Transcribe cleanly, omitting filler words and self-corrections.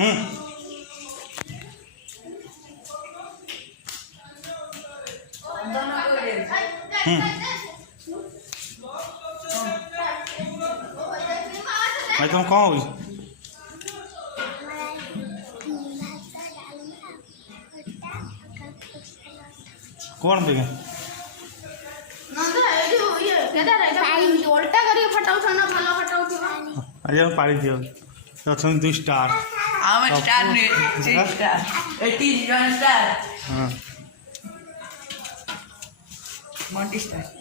ହୁଁ ହୁଁ ଭାଇ ତୁମ କ'ଣ ହେଉଛି? କ'ଣ ପାଇଁ ଆଜି ଆମେ ପାଳି ଦିଅ ଅଛନ୍ତି 2 ଷ୍ଟାର୍। स्टार ହଁ मल्टी स्टार